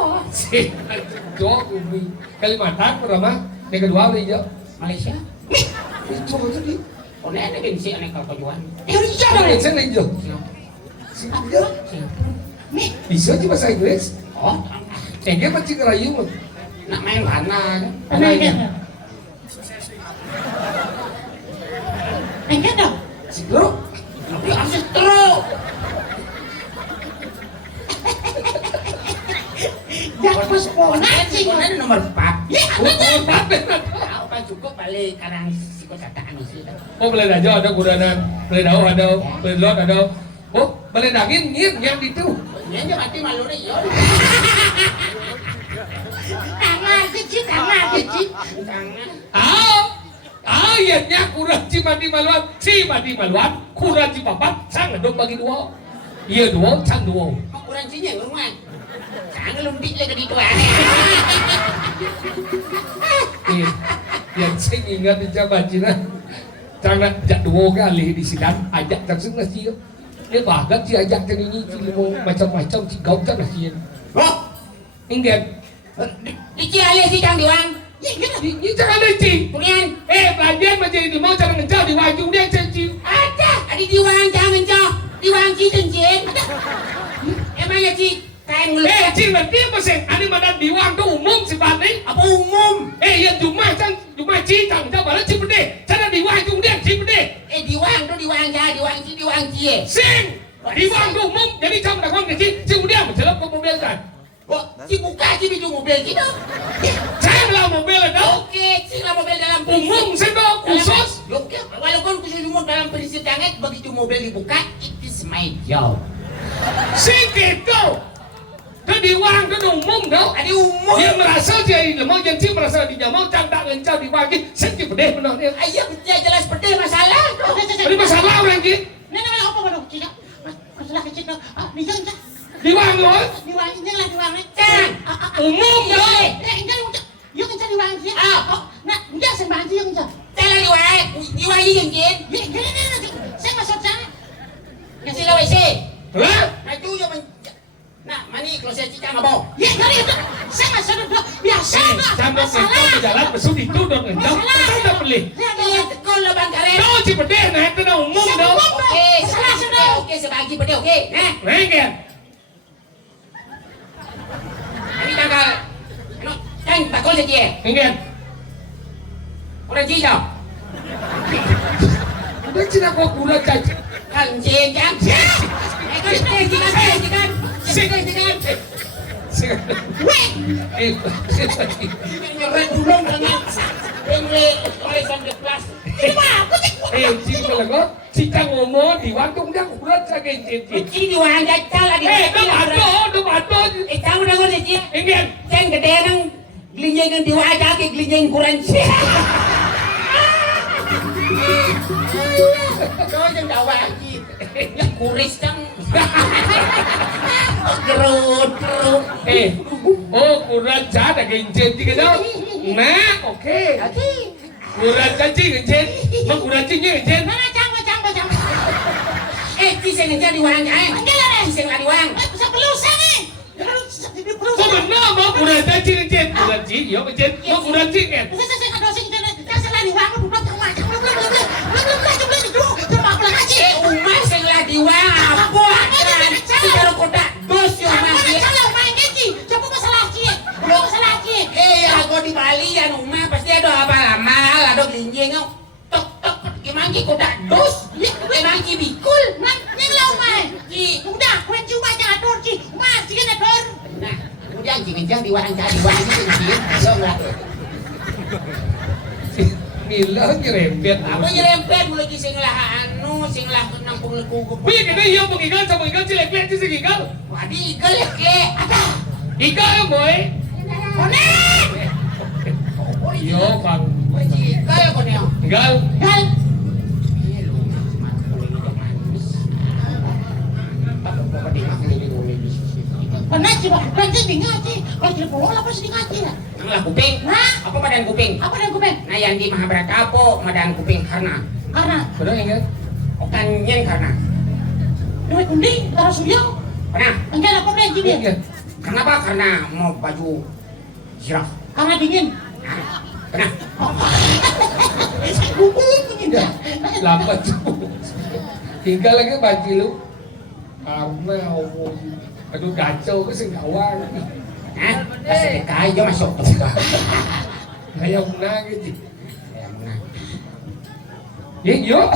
Johor Umi. Kalimantan berapa? Yang kedua lagi jo. Malaysia. Itu tadi. Oh, ini ada gengsi aneh kalau tujuan. Indonesia Apa dong. yang lagi jo? Nih, Bisa sih bahasa Inggris. Oh, Enggak macam kerayu mah. nak main panah. Panah kan? Enggak dong. Bro, tapi harus terus. Jakpus ponat sih. Ada nomor 4. Ya, ada. Apa cukup balik karang sikut kataan sih. Oh boleh aja ada kudanan, boleh daun ada, boleh lot ada. Oh boleh daging yang itu. Nya aja mati malu nih yo. Tangan kecil. Iya kurang cimadi maluan, kurang cipapat, sang dong bagi dua. Iya dua, sang dua. Kurang cinya ngomong. Jangan lumpik lagi di tua. Yang saya ingat di Cina, jangan jak dua kali di sidang, ajak langsung nasi. Dia bagat sih ajak yang ini, macam-macam si kau tak nasi. Oh, Ingat, di alias si Kang Diwang. ini jangan nasi. Kemudian, Pelajaran macam itu mau jangan ngejauh di wajah dia cici. ada Diwang jangan ngejauh. Diwang ci cincin. Emangnya ci kain ngeluh. Cing berarti apa sih? Ada badan diwang tu umum sifatnya. Apa umum? Yang cuma ci tang jauh balas ci berde. Cara diwang tu dia ci berde. Diwang tu diwang ya, diwang ci. Sing diwang tu umum. Jadi jauh dah kau ci dia mencelap kau mobil kan. Oh, ci buka ci biju mobil ci dah. Saya lah mobil dah. Oke, ci lah mobil dalam Umum sedang khusus. Oke, walaupun khusus umum dalam prinsip kanget begitu mobil dibuka, it is my job. Sing gitu. Tu diwang tu umum dah. Ada umum. Dia merasa dia lemah yang ci merasa dia mau cangkak lencau diwang ci. Sing ci berde benar dia. Ayah betul jelas pedih masalah. Ada masalah orang ci. Nah, apa baru kecil? Masalah kecil. Dijang cak. Diwang loh. Diwang ini lah diwang. Cang. Umum dah. Enggak. Yuk kan diwang sih. Nah, enggak sembahan sih yang cak. Tela diwang cincin. Saya masuk sana. Kasih lah WC. Hah? Nah itu yang nah mani kalau saya cicang apa? Ya, dari itu. Saya masuk dulu. Biasa. Jangan ngentau ke jalan besok itu dong ngentau. Kita tak beli. Iya tekol lah bang Karen. Tahu ci berde nah itu dah umum dah. Oke, oke sebagi pedih oke. Nah, Renggen. ini bakal kan bakal saja. Renggen. Orang cicang. Udah cina kau gula caci. Kan cicang. Cikan. Nyoret dulu dengan pengle oleh sampai kelas. Cing kalau kau cicang ngomong di waktu udah gula caci cici. Ini diwang jacal lah di. Dah batu. Tahu dah kau saja. Renggen. Ceng gede nang gelinjeng diwang jacal gelinjeng kurang sih. Kau yang tahu lagi. Yang kuris kan. Gerut. Oh kurang cara gencet tiga dah. Nah, oke. Kurang caci gencet. Mak kurang cinya gencet. Mana cang. Kisah ngejar diwang jaeng. Kisah nggak diwang. Sebelum saya. Kau benar mau kurang caci gencet. Kurang cinya, yo gencet. Mau kurang cinya. Saya nggak dosing. Saya lari wangi bukan rumah. Umar saya diwang. Apa? Secara kotak dos yo mas. Aku di Bali ya rumah pasti ada apa lama, ada gelinjeng tok gimana kotak dos. Gimana bikul. Udah, kuen cuma jangan Ci. Masih kan ador. Nah, kemudian jangan diwang cincin. So enggak. Mila nyerempet. Apa nyerempet mulai sing lah sing lah nampung leku. Wih, kita iya mengigal sama igal cilek itu sih igal. Wadi igal ya ke. Ada. Igal boy. Onek. Yo bang. Igal ko niyo. Igal. Gal. Pernah Ci, berarti di ngaji. Kalau di pulau apa sih di ngaji ya? Nang kuping. Nah, Apa badan kuping? apa yang gue pengen? Nah yang di Mahabharata apa badan kuping karena Karena Benar ingat? bukan yen karena. duit kuning, taruh suyang. Pernah? Enggak ada apa dia. Ingat. Kenapa? Karena mau baju zirah. Karena dingin. Pernah? Buku punya dia. Lambat tuh. Igal lagi baju lu. Karena aduh kacau ke sing kawan. Hah? Kasi kayo masuk tuh. Ayaw na gitu. Ya menang. Yuk.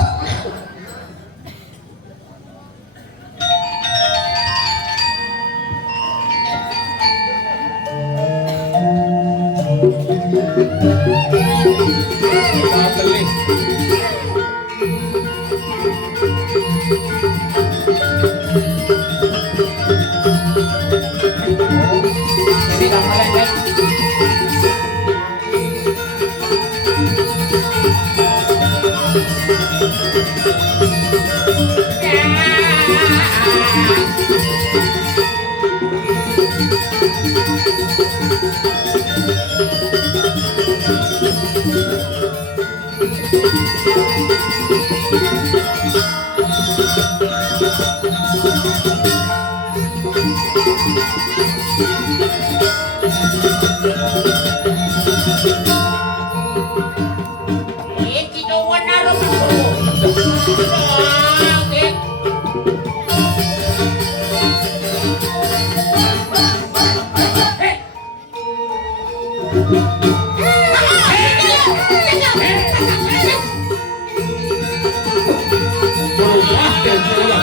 Beli. Jadi kamu lagi. Kita warna Berubah dan berubah.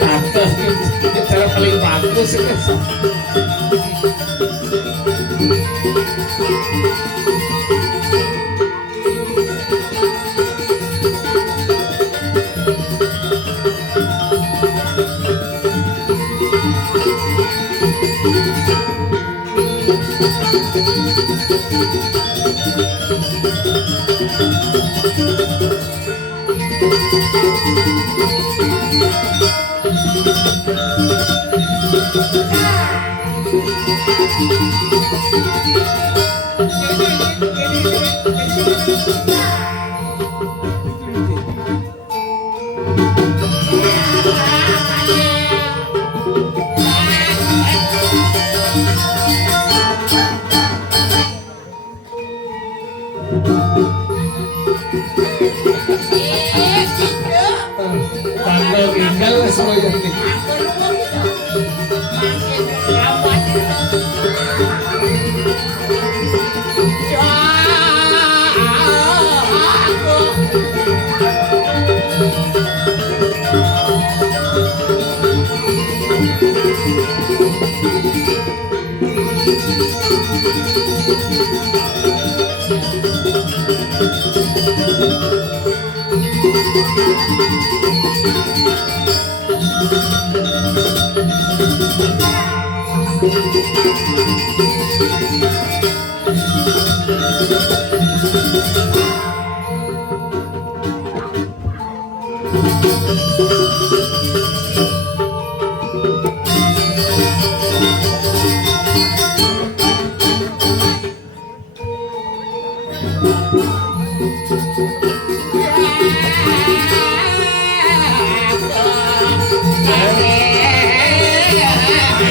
Tante, cara paling bagus ini. Tanggal tinggal semuanya nih.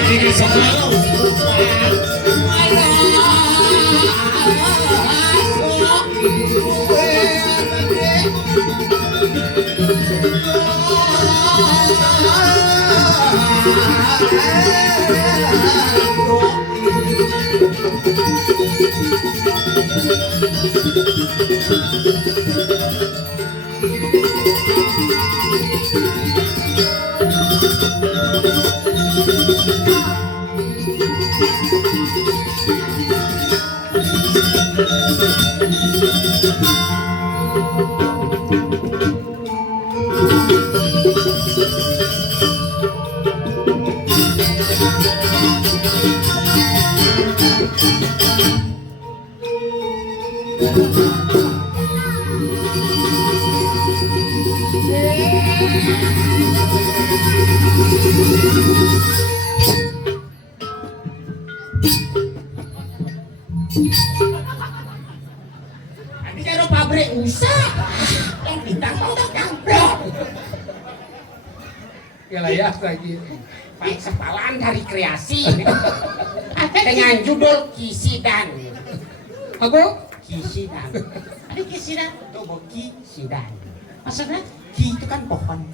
Ini semua. Nanti karo pabrik usah. Yang bintang mau tak kamplok. Ya layak lagi. Sepalan dari kreasi dengan judul Kisidan. Apa? Kisidan. Ada kisiran. Coba Kisidan. Maksudnya? Ki itu kan pohon.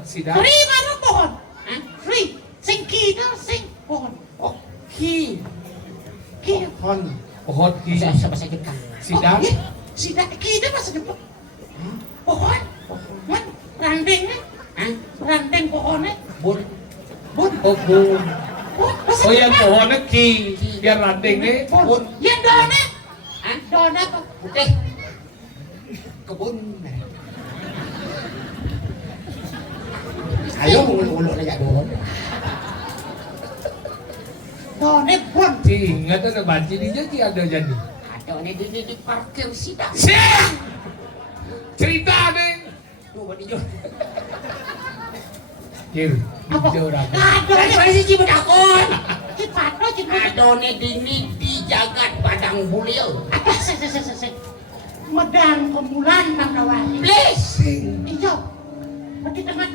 Sidang. Free mana pohon? Hah? Free. Sing kita sing pohon. Oh, ki. Ki. Pohon. Pohon ki. Saya bahasa kita. Sidang. Sidang kita masa depan. Pohon. Man, randengnya. Hah? Randeng pohonnya. Bun. Bun. Oh, bun. Masa Oh, yang depan. pohonnya ki. Biar landing nih. Bun. Yang dona. Hah? Dona apa? Putih. Kebun. Ayo nguluk aja doon. Dona bun. Si ingat ada banci di jadi ada jadi. Ada nih di parkir sidang. Siap. Cerita deh. Tuh buat dijual. Kir. Apa? Hijau raga. Dan Dona. mana sih Cibedakon? Cipato cipato. Adone dini di jagat padang bulil. Apa se. Medang kemulan nang nawali. Please. Hijau. Mati tengah.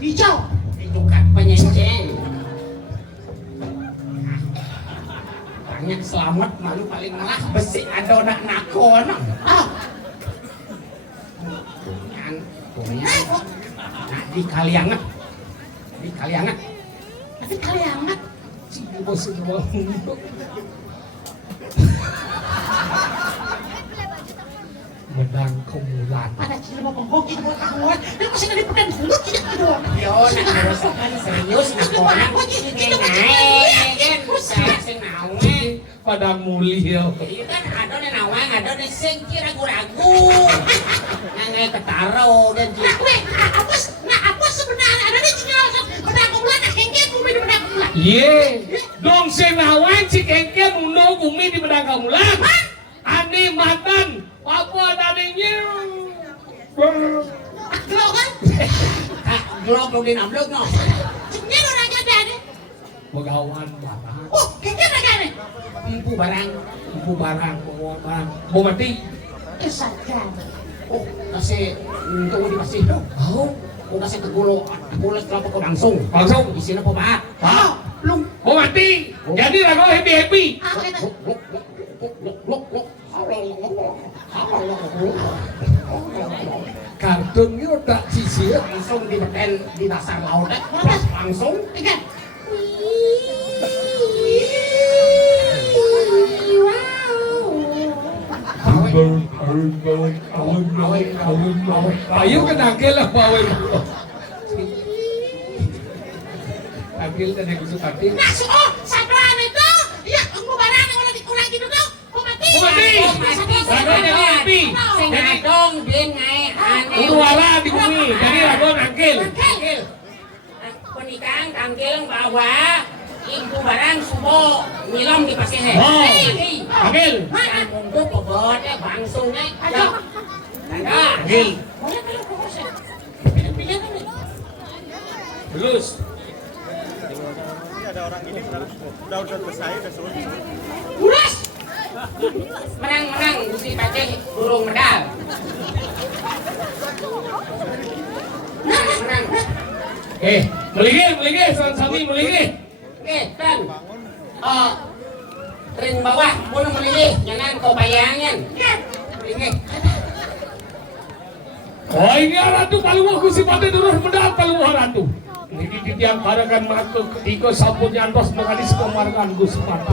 Hijau. Ditukar penyenceng. Banyak selamat malu paling malah besi adona nakon. Ah. Kan, punya. Nah, di Kalianget. Di Kalianget. Tapi kaliangat. Si bos itu mau. Medang kemulan. Pada cila mau pemboki buat kawan. Dan masih ada di pedang dulu tidak kedua. Yo, nak kan serius nakonan. Ini naik, kan. Saya sing nawe. Padang mulia. Iya kan ada nih nawang, ada nih sing ragu-ragu. Nangai ketaro dan Apa sebenarnya ada di cila pedang kemulan. Kengke bumi di pedang kemulan. Ye, dong senawan si kengke mundo bumi di pedang kemulan. Ani matan, apa dadanya? Aklo kan? glok lo din amlog no. Sini orang ada nih. Begawan barang. Oh, kengke mereka nih. Ibu barang, Bawa barang. Mau mati? Kesajan. oh kasih tunggu di pasir dong. Oh kasih tegulo, kelapa ko langsung. Langsung. Di sini po ba? Pak, Belum. mau mati? Jadi rago happy. Ah, kita. Kartun itu tak sisir. Langsung dibeten di dasar laut langsung. Ikan. Ayo ke nangkel lah bawa. Nangkel tadi kusuk hati. Masuk, oh, sabran itu. Ya, kamu barang yang udah dikurang gitu tuh. Mau mati. Mau mati. Rago jadi happy. Sing adong din ngae ane. Uruara di bumi. Jadi rago nangkel. Tangkil. Pernikahan tangkil bawa ibu barang subo nyilam di pasir. Oh, nangkel. Untuk pobot bangsungnya. Ayo. Nangkel. Boleh kalau fokus ya. Pilih-pilih kan nih. Belus. Ini ada orang ini udah selesai udah suruh. Uras. Menang-menang mesti pakai burung medal. Menang-menang. Melingih, sami melingih. Oke, dan ring bawah pun melingih, jangan kau bayangin. Melingih. Oh ini ratu paluh Gusti Pati terus medal paluh ratu. Ini di tiang parakan matu ketika sampun nyantos mengadis kemargan Gusti Pati.